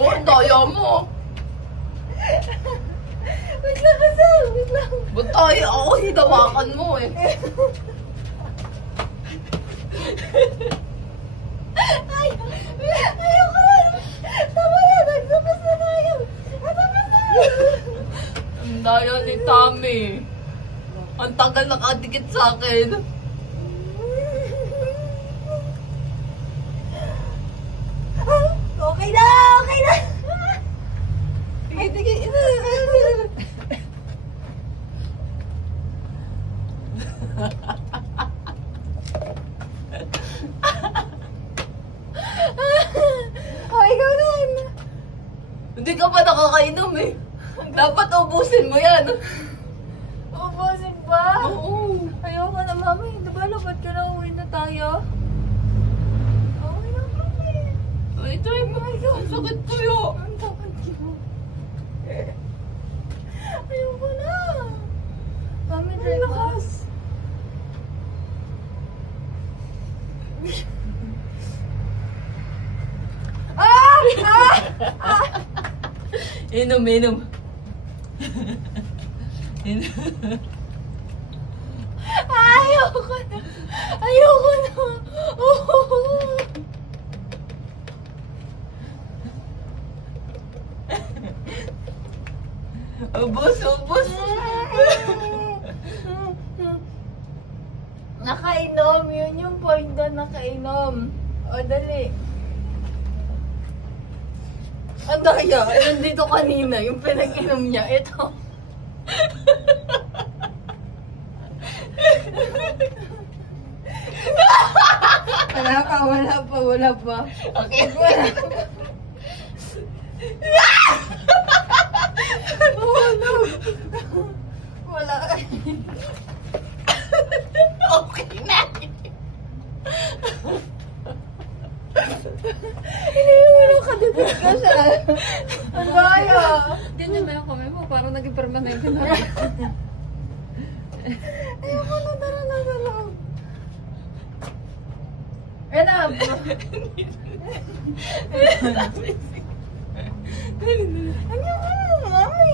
Ang daya mo. Wait lang kasi, wait lang. Ba't tayo ako hinawakan mo eh? Ayoko na. Tama na, naglabas na tayo. Tama na. Ang daya ni Tami. Ang tagal nakadikit sa akin. Okay na, okay na. Sige. Oh, ikaw na. Hindi ka pa nakakainom eh. Dapat ubusin mo yan. Ubusin ba? Oo. Ayoko na, mami. Diba labat ka na, uwi na tayo? Okay na, mami. Ay, try mo. Ang sakit ko yun. Ang takot ko. Ayoko na. Mami, try ba? Inom. Inom. Ayoko na. Ayoko na. Ubus. Nakainom. Yun yung point doon. Nakainom. O, dali. Ang daya. Nandito kanina. Yung pinag-inom niya. Ito. Wala pa. Okay. Wala. Okay na. Hindi mo kadikit ka siya. Ang daya. Ganyan ba yung kamay mo? Parang naging permanente na. Ayoko na, tara na. Enough. Ayoko na, mami.